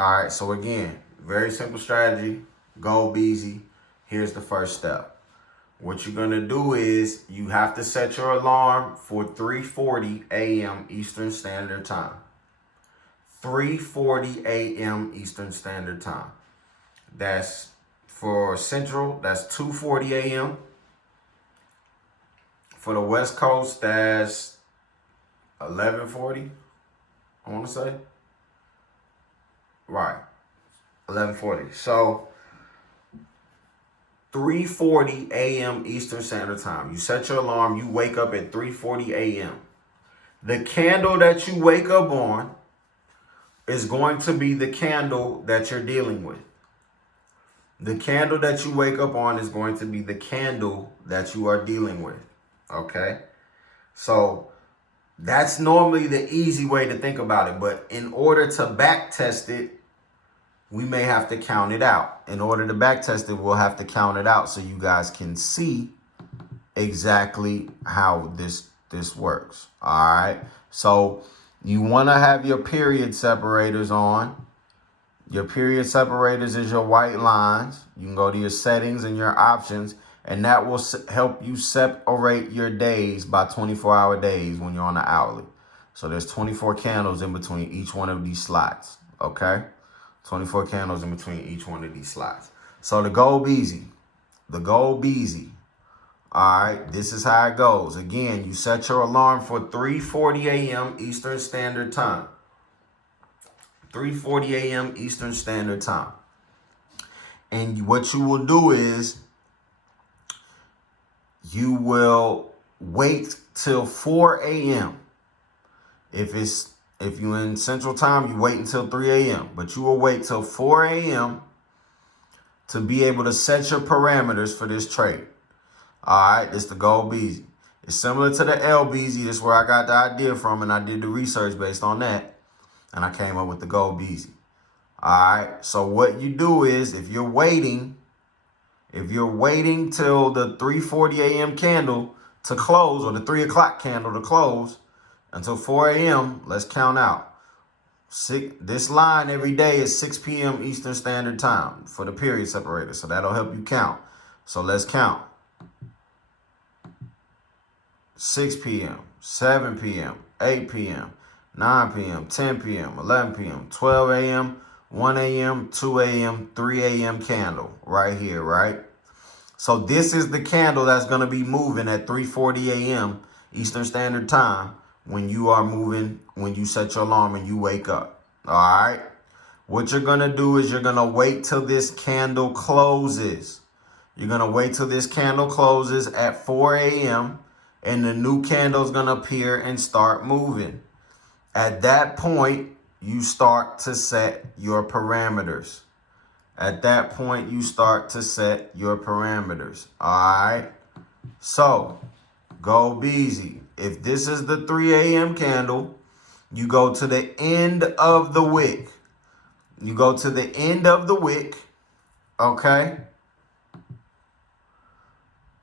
All right, so again, very simple strategy. GoldBeeZy. Here's the first step. What you're going to do is you have to set your alarm for 3:40 a.m. Eastern Standard Time. 3:40 a.m. Eastern Standard Time. That's for Central, that's 2:40 a.m. For the West Coast, that's 11:40, I want to say. Right, 11:40. So 3:40 a.m. Eastern Standard Time. You set your alarm, you wake up at 3:40 a.m. The candle that you wake up on is going to be the candle that you're dealing with. The candle that you wake up on is going to be the candle that you are dealing with. Okay? So that's normally the easy way to think about it. But in order to back test it, we may have to count it out. In order to back test it, we'll have to count it out so you guys can see exactly how this works. All right. So you want to have your period separators on. Your period separators is your white lines. You can go to your settings and your options, and that will help you separate your days by 24-hour days when you're on the hourly. So there's 24 candles in between each one of these slots. Okay. 24 candles in between each one of these slots. So the GoldBeeZy. All right, this is how it goes. Again, you set your alarm for 3:40 a.m. Eastern Standard Time. 3:40 a.m. Eastern Standard Time. And what you will do is you will wait till 4 a.m. If you're in Central Time, you wait until 3 a.m. But you will wait till 4 a.m. to be able to set your parameters for this trade. All right, this is the GoldBeeZy. It's similar to the LBeeZy. This is where I got the idea from, and I did the research based on that. And I came up with the GoldBeeZy. All right, so what you do is if you're waiting till the 3:40 a.m. candle to close, or the 3 o'clock candle to close, until 4 a.m., let's count out. This line every day is 6 p.m. Eastern Standard Time for the period separator. So that'll help you count. So let's count. 6 p.m., 7 p.m., 8 p.m., 9 p.m., 10 p.m., 11 p.m., 12 a.m., 1 a.m., 2 a.m., 3 a.m. candle right here, right? So this is the candle that's going to be moving at 3:40 a.m. Eastern Standard Time when you are moving, when you set your alarm and you wake up. All right. What you're going to do is you're going to wait till this candle closes. You're going to wait till this candle closes at 4 a.m. and the new candle is going to appear and start moving. At that point, you start to set your parameters. At that point, you start to set your parameters. All right. So GoldBeeZy. If this is the 3 a.m. candle, you go to the end of the wick. You go to the end of the wick, okay?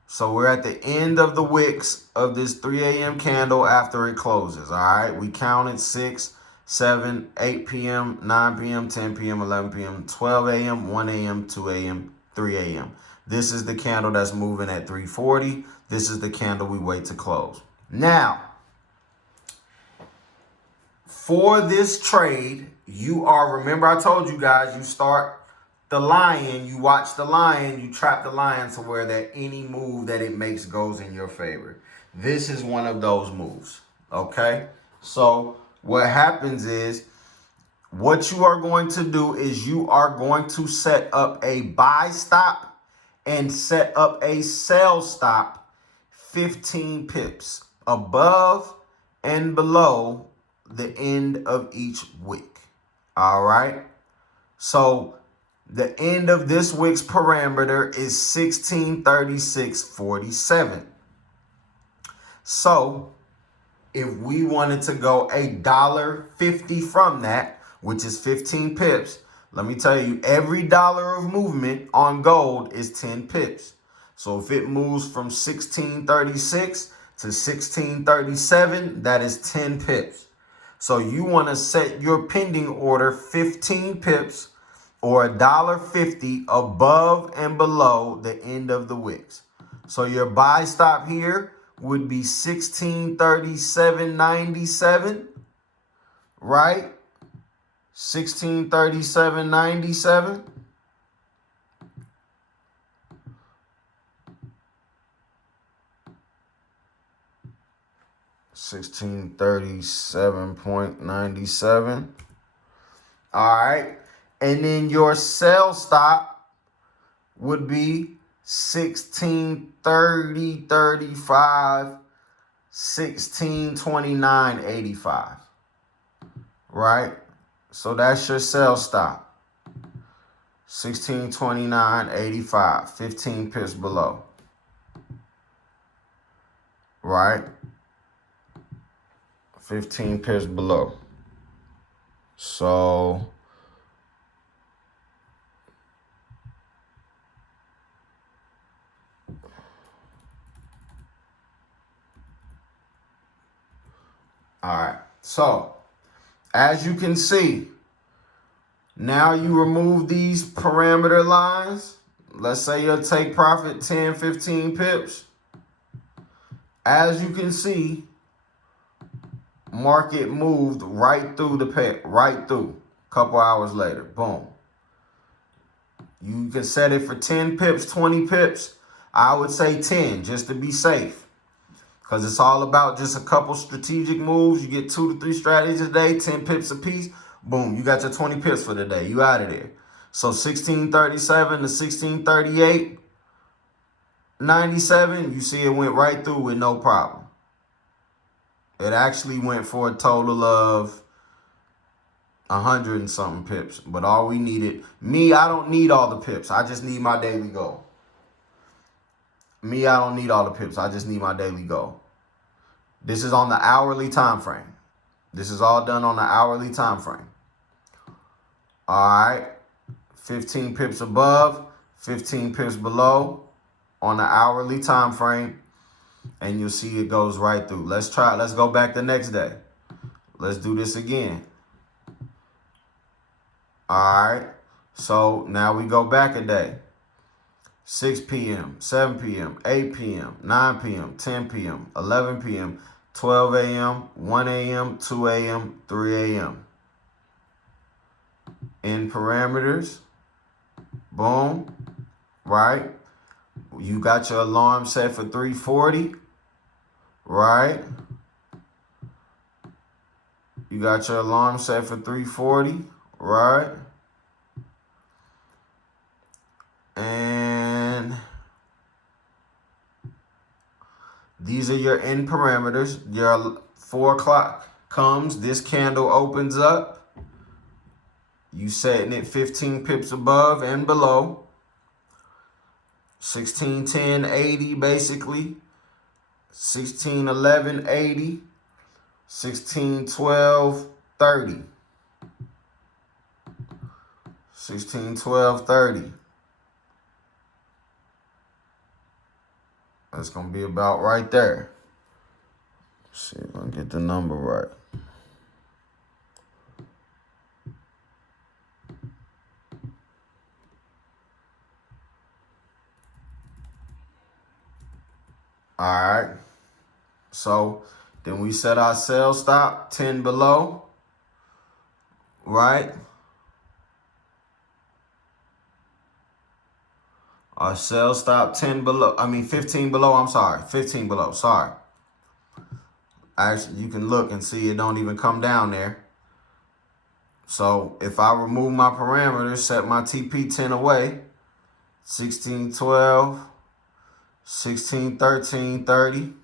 So we're at the end of the wicks of this 3 a.m. candle after it closes, all right? We counted 6, 7, 8 p.m., 9 p.m., 10 p.m., 11 p.m., 12 a.m., 1 a.m., 2 a.m., 3 a.m. This is the candle that's moving at 3:40. This is the candle we wait to close. Now, for this trade, remember I told you guys, you start the lion, you watch the lion, you trap the lion to where that any move that it makes goes in your favor. This is one of those moves, okay? So what happens is, what you are going to do is you are going to set up a buy stop and set up a sell stop 15 pips above and below the end of each wick. All right. So the end of this wick's parameter is 1636.47. So if we wanted to go $1.50 from that, which is 15 pips, let me tell you, every dollar of movement on gold is 10 pips. So if it moves from 1636 to 1637, that is 10 pips. So you want to set your pending order 15 pips or $1.50 above and below the end of the wicks. So your buy stop here would be 1637.97, right? 1637.97. $1637.97. All right. And then your sell stop would be 1630.35, 1629.85. Right? So that's your sell stop. 1629.85, 15 pips below. Right? 15 pips below. So all right. So as you can see, now you remove these parameter lines. Let's say your take profit 10, 15 pips. As you can see, market moved right through the pay, right through. A couple hours later, boom. You can set it for 10 pips, 20 pips. I would say 10 just to be safe. Because it's all about just a couple strategic moves. You get 2 to 3 strategies a day, 10 pips a piece. Boom, you got your 20 pips for the day. You out of there. So 1637 to 1638.97, you see it went right through with no problem. It actually went for a total of 100 and something pips. But all we needed, I don't need all the pips. I just need my daily goal. I don't need all the pips. I just need my daily goal. This is on the hourly time frame. This is all done on the hourly time frame. All right. 15 pips above, 15 pips below on the hourly time frame. And you'll see it goes right through. Let's go back the next day. Let's do this again. All right. So now we go back a day. 6 p.m., 7 p.m., 8 p.m., 9 p.m., 10 p.m., 11 p.m., 12 a.m., 1 a.m., 2 a.m., 3 a.m. In parameters, boom, right? You got your alarm set for 3:40, right? You got your alarm set for 3:40, right? And these are your end parameters. Your 4 o'clock comes, this candle opens up. You setting it 15 pips above and below. 1610.80 basically. 1611.80. 1612.30. 1612.30. That's going to be about right there. Let's see if I can get the number right. All right. So then we set our sell stop 10 below, right? Our sell stop 10 below, 15 below, 15 below, sorry. Actually, you can look and see it don't even come down there. So if I remove my parameters, set my TP 10 away, 1612, 1613.30.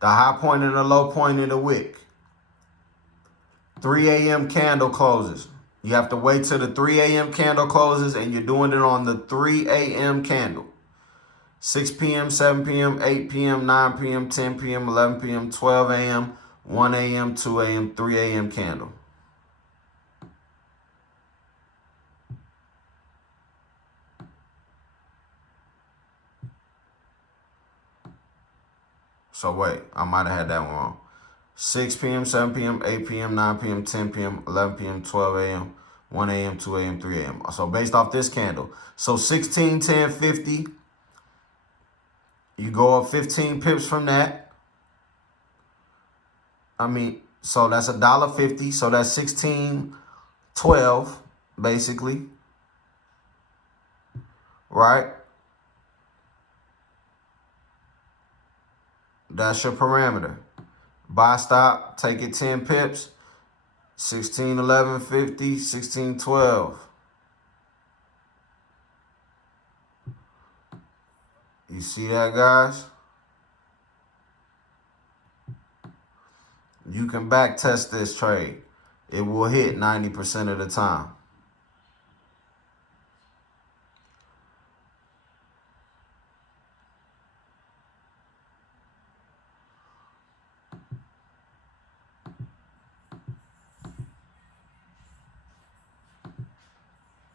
The high point and the low point of the wick. 3 a.m. candle closes. You have to wait till the 3 a.m. candle closes, and you're doing it on the 3 a.m. candle. 6 p.m., 7 p.m., 8 p.m., 9 p.m., 10 p.m., 11 p.m., 12 a.m., 1 a.m., 2 a.m., 3 a.m. candle. So wait, I might have had that one wrong. 6 p.m., 7 p.m., 8 p.m., 9 p.m., 10 p.m., 11 p.m., 12 a.m., 1 a.m., 2 a.m., 3 a.m. So based off this candle. So 16, 10, 50. You go up 15 pips from that. So that's $1.50. So that's 16.12, basically. Right? That's your parameter. Buy stop, take it 10 pips. 16, 11, 50, 16, 12. You see that, guys? You can back test this trade. It will hit 90% of the time.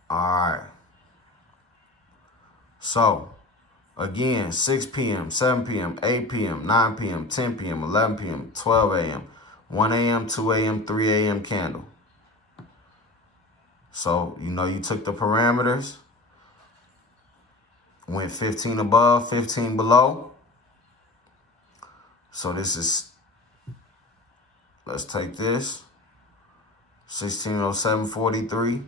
All right. So, again, 6 p.m., 7 p.m., 8 p.m., 9 p.m., 10 p.m., 11 p.m., 12 a.m., 1 a.m., 2 a.m., 3 a.m. candle. So, you took the parameters, went 15 above, 15 below. So this is, let's take this, 1607.43.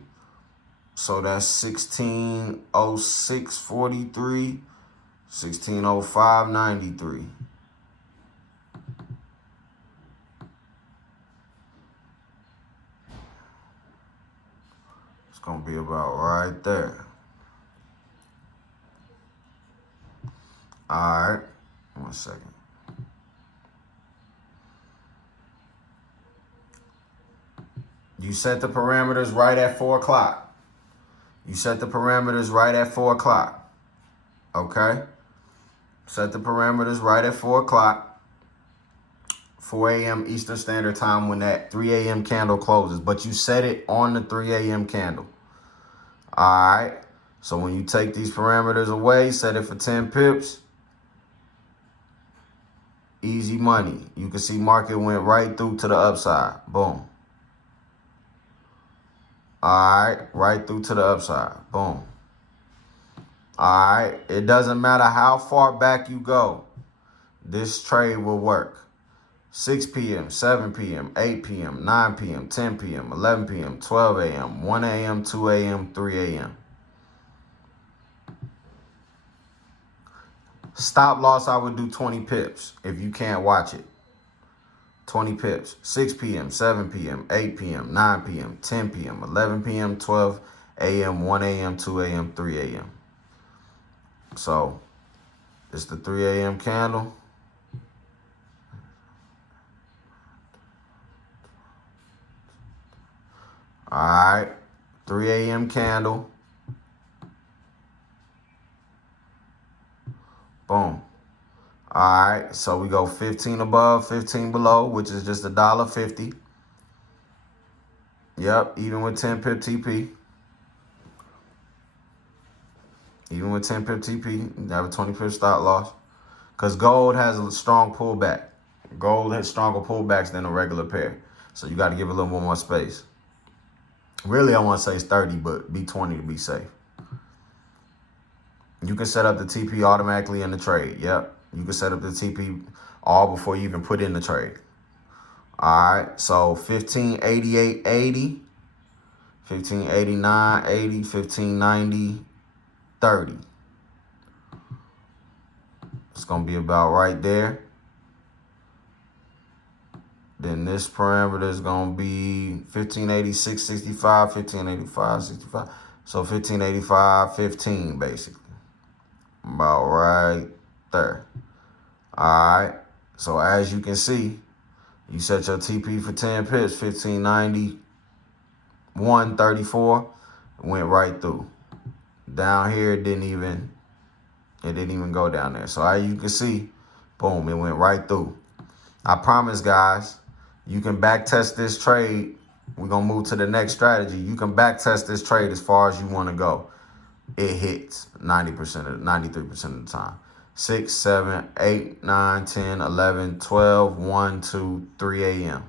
So that's 1606.43, 1605.93. It's going to be about right there. All right. 1 second. You set the parameters right at 4 o'clock. You set the parameters right at 4 o'clock. Okay? Set the parameters right at 4 o'clock. 4 a.m. Eastern Standard Time when that 3 a.m. candle closes. But you set it on the 3 a.m. candle. All right? So when you take these parameters away, set it for 10 pips. Easy money. You can see market went right through to the upside. Boom. All right, right through to the upside. Boom. All right, it doesn't matter how far back you go. This trade will work. 6 p.m., 7 p.m., 8 p.m., 9 p.m., 10 p.m., 11 p.m., 12 a.m., 1 a.m., 2 a.m., 3 a.m. Stop loss, I would do 20 pips if you can't watch it. 20 pips. 6 p.m., 7 p.m., 8 p.m., 9 p.m., 10 p.m., 11 p.m., 12 a.m., 1 a.m., 2 a.m., 3 a.m. So, it's the 3 a.m. candle. All right. 3 a.m. candle. Boom. All right. So, we go 15 above, 15 below, which is just $1.50. Yep. Even with 10 pip TP. Even with 10 pip TP, you have a 20 pip stop loss. Because gold has a strong pullback. Gold has stronger pullbacks than a regular pair. So you got to give a little more space. Really, I want to say it's 30, but be 20 to be safe. You can set up the TP automatically in the trade. Yep. You can set up the TP all before you even put in the trade. All right. So 1588.80, 1589.80, 1590.30. It's going to be about right there. Then this parameter is going to be 1586.65, 1585.65. So 1585.15 basically. About right there. All right. So as you can see, you set your TP for 10 pips, 1591.34. Went right through. Down here, it didn't even go down there. So as you can see, boom, it went right through. I promise, guys, you can back test this trade. We're going to move to the next strategy. You can back test this trade as far as you want to go. It hits 93% of the time. 6, 7, 8, 9, 10, 11, 12, 1, 2, 3 a.m.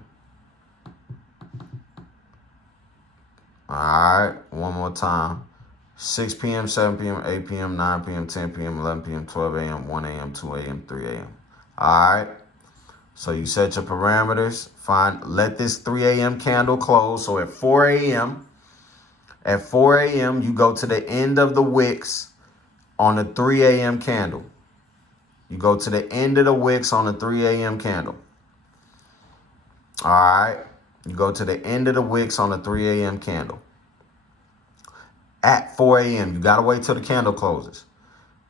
All right, one more time. 6 p.m., 7 p.m., 8 p.m., 9 p.m., 10 p.m., 11 p.m., 12 a.m., 1 a.m., 2 a.m., 3 a.m. All right. So you set your parameters. Let this 3 a.m. candle close. So at 4 a.m., you go to the end of the wicks on the 3 a.m. candle. You go to the end of the wicks on the 3 a.m. candle. All right. You go to the end of the wicks on the 3 a.m. candle. At 4 a.m., you got to wait till the candle closes.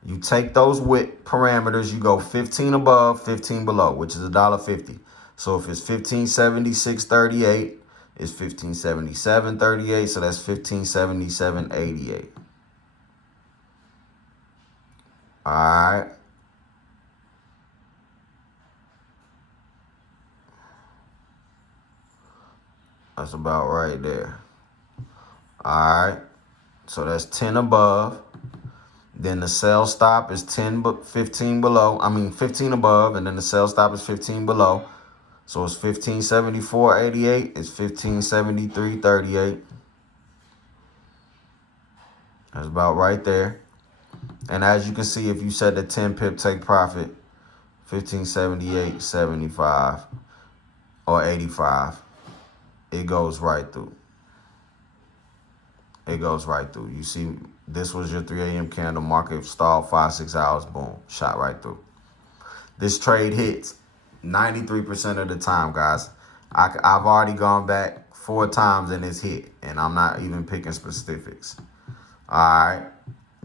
You take those wick parameters, you go 15 above, 15 below, which is $1.50. So if it's 1576.38, it's 1577.38. So that's 1577.88. All right. That's about right there. All right. So that's 10 above. Then the sell stop is 15 below. 15 above, and then the sell stop is 15 below. So it's 1574.88. It's 1573.38. That's about right there. And as you can see, if you set the 10 pip take profit, 1578.75 or 85, it goes right through. It goes right through. You see, this was your 3 a.m. candle. Market stalled 5-6 hours. Boom. Shot right through. This trade hits 93% of the time, guys. I've already gone back 4 times and it's hit. And I'm not even picking specifics. All right.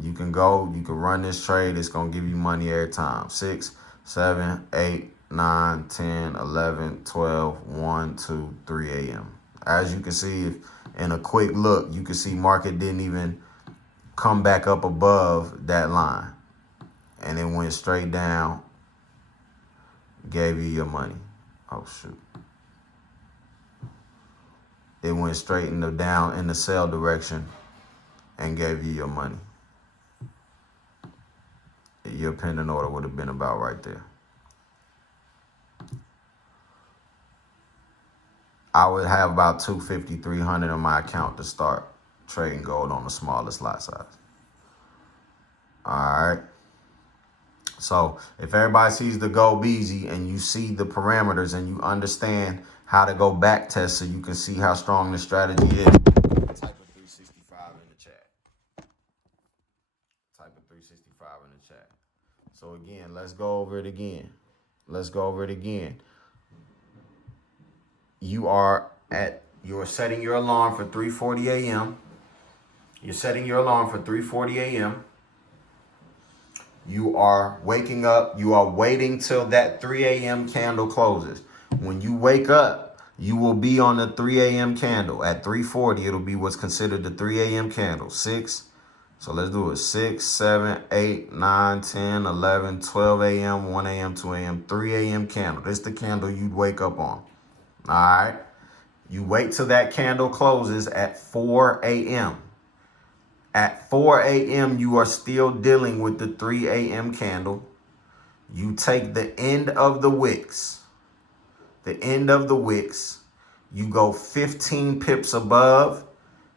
You can run this trade. It's going to give you money every time. 6, 7, 8, 9, 10, 11, 12, 1, 2, 3 a.m. As you can see, in a quick look, you can see market didn't even come back up above that line. And it went straight down, gave you your money. Oh, shoot. It went straight in the sell direction and gave you your money. Your pending order would have been about right there. I would have about $250, $300 in my account to start trading gold on the smallest lot size. All right. So if everybody sees the GoldBeeZy and you see the parameters and you understand how to go back test so you can see how strong this strategy is, type of 365 in the chat. Type of 365 in the chat. So again, let's go over it again. You're setting your alarm for 3:40 a.m. You're setting your alarm for 3:40 a.m. You are waking up. You are waiting till that 3 a.m. candle closes. When you wake up, you will be on the 3 a.m. candle. At 3:40, it'll be what's considered the 3 a.m. candle. 6. So let's do it. 6, 7, 8, 9, 10, 11, 12 a.m., 1 a.m., 2 a.m., 3 a.m. candle. This is the candle you'd wake up on. All right. You wait till that candle closes at 4 a.m. At 4 a.m., you are still dealing with the 3 a.m. candle. You take the end of the wicks. You go 15 pips above,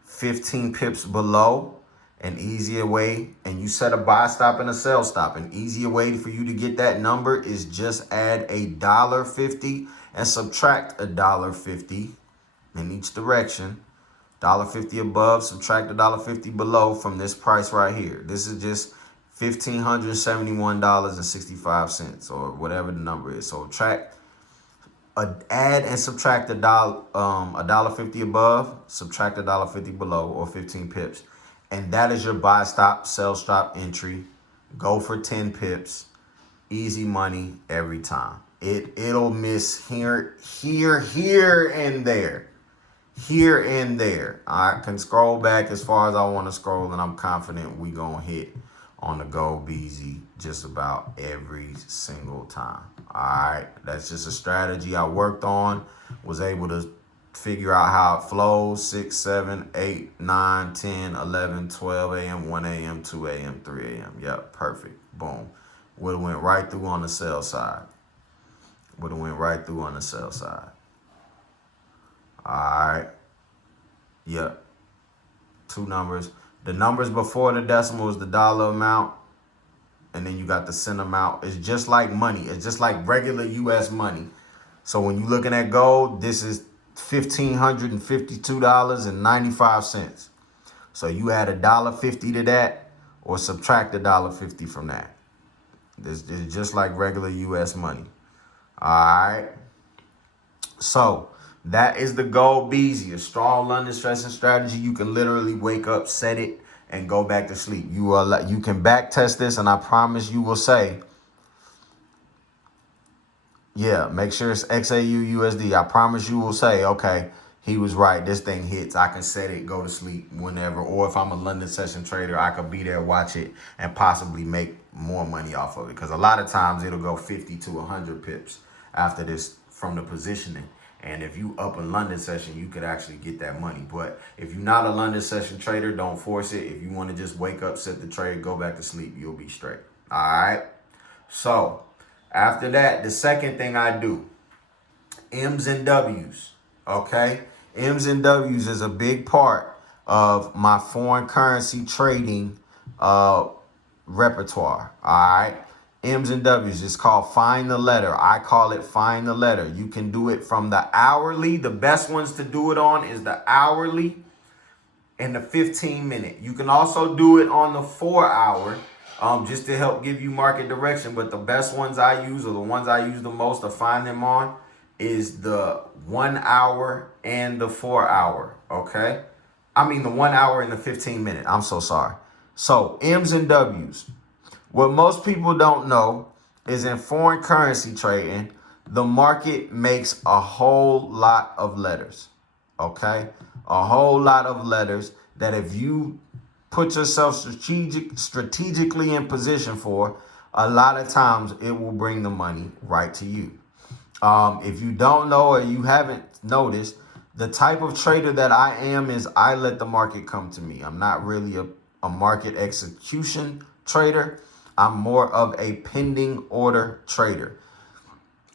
15 pips below. An easier way, and you set a buy stop and a sell stop. An easier way for you to get that number is just add $1.50 and subtract $1.50 in each direction. $1.50 above, subtract $1.50 below from this price right here. This is just $1,571.65 or whatever the number is. So add and subtract $1.50 above, subtract $1.50 below, or 15 pips. And that is your buy stop, sell stop entry. Go for 10 pips. Easy money every time. It'll miss here and there. Here and there. I can scroll back as far as I want to scroll, and I'm confident we gonna hit on the GoldBeeZy just about every single time. All right. That's just a strategy I worked on. Was able to figure out how it flows. 6, 7, 8, 9, 10, 11, 12 a.m., 1 a.m., 2 a.m., 3 a.m. Yep, perfect. Boom. Would have went right through on the sell side. Would have went right through on the sell side. All right. Yep. Two numbers. The numbers before the decimal is the dollar amount. And then you got the cent amount. It's just like money. It's just like regular U.S. money. So when you're looking at gold, this is $1,552.95. So you add $1.50 to that or subtract $1.50 from that. This is just like regular U.S. money. All right. So that is the GoldBeeZy, a strong London stressing strategy. You can literally wake up, set it, and go back to sleep. You can back test this, and I promise you will say, yeah, make sure it's XAU USD. I promise you will say, okay, he was right. This thing hits. I can set it, go to sleep whenever. Or if I'm a London session trader, I could be there, watch it, and possibly make more money off of it. Because a lot of times it'll go 50 to 100 pips after this from the positioning. And if you up a London session, you could actually get that money. But if you're not a London session trader, don't force it. If you want to just wake up, set the trade, go back to sleep, you'll be straight. All right. So after that, the second thing I do, M's and W's. Okay. M's and W's is a big part of my foreign currency trading repertoire. All right. M's and W's. It's called Find the Letter. I call it Find the Letter. You can do it from the hourly. The best ones to do it on is the hourly and the 15-minute. You can also do it on the 4-hour just to help give you market direction. But the best ones I use, or the ones I use the most to find them on, is the 1 hour and the 4 hour. Okay. I mean the 1 hour and the 15-minute. I'm so sorry. So M's and W's. What most people don't know is in foreign currency trading, the market makes a whole lot of letters. Okay. A whole lot of letters that if you put yourself strategically in position for, a lot of times it will bring the money right to you. If you don't know or you haven't noticed, the type of trader that I am is I let the market come to me. I'm not really a market execution trader. I'm more of a pending order trader.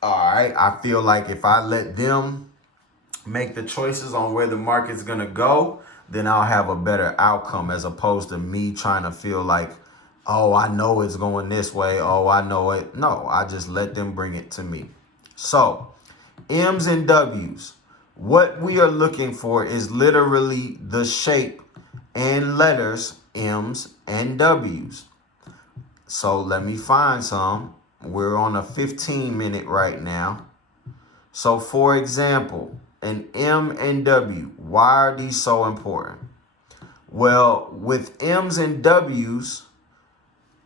All right. I feel like if I let them make the choices on where the market's going to go, then I'll have a better outcome as opposed to me trying to feel like, oh, I know it's going this way. Oh, I know it. No, I just let them bring it to me. So M's and W's, what we are looking for is literally the shape and letters M's and W's. So let me find some. We're on a 15-minute right now. So for example, an M and W, why are these so important? Well, with M's and W's,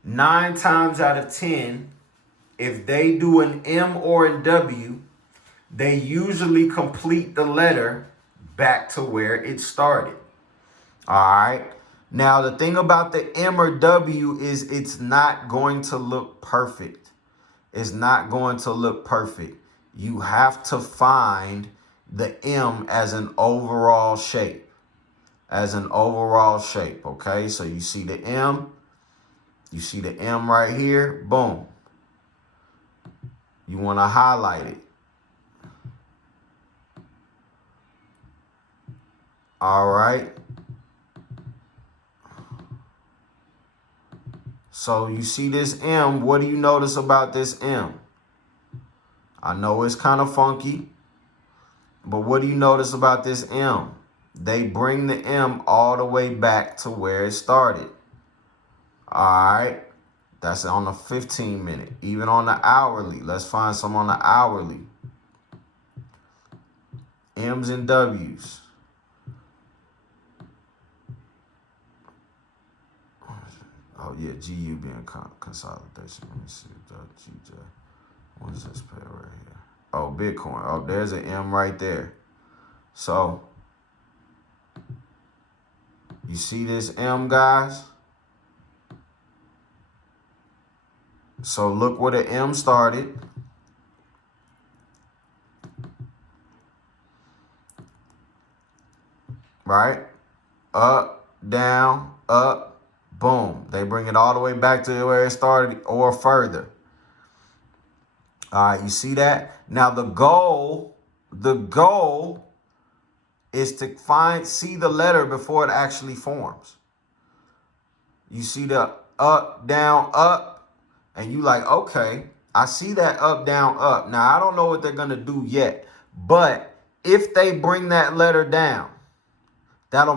9 times out of 10, if they do an M or a W, they usually complete the letter back to where it started. All right. Now, the thing about the M or W is it's not going to look perfect. It's not going to look perfect. You have to find the M as an overall shape. As an overall shape, okay? So you see the M. You see the M right here. Boom. You want to highlight it. All right. So you see this M. What do you notice about this M? I know it's kind of funky, but what do you notice about this M? They bring the M all the way back to where it started. All right. That's on the 15-minute. Even on the hourly. Let's find some on the hourly. M's and W's. Oh, yeah, GU being consolidation. Let me see. GJ. What is this pair right here? Oh, Bitcoin. Oh, there's an M right there. So, you see this M, guys? So, look where the M started. Right? Up, down, Boom. They bring it all the way back to where it started or further. All right, you see that? Now the goal is to see the letter before it actually forms. You see the up, down, up, and you like, okay, I see that up, down, up. Now, I don't know what they're going to do yet, but if they bring that letter down, that'll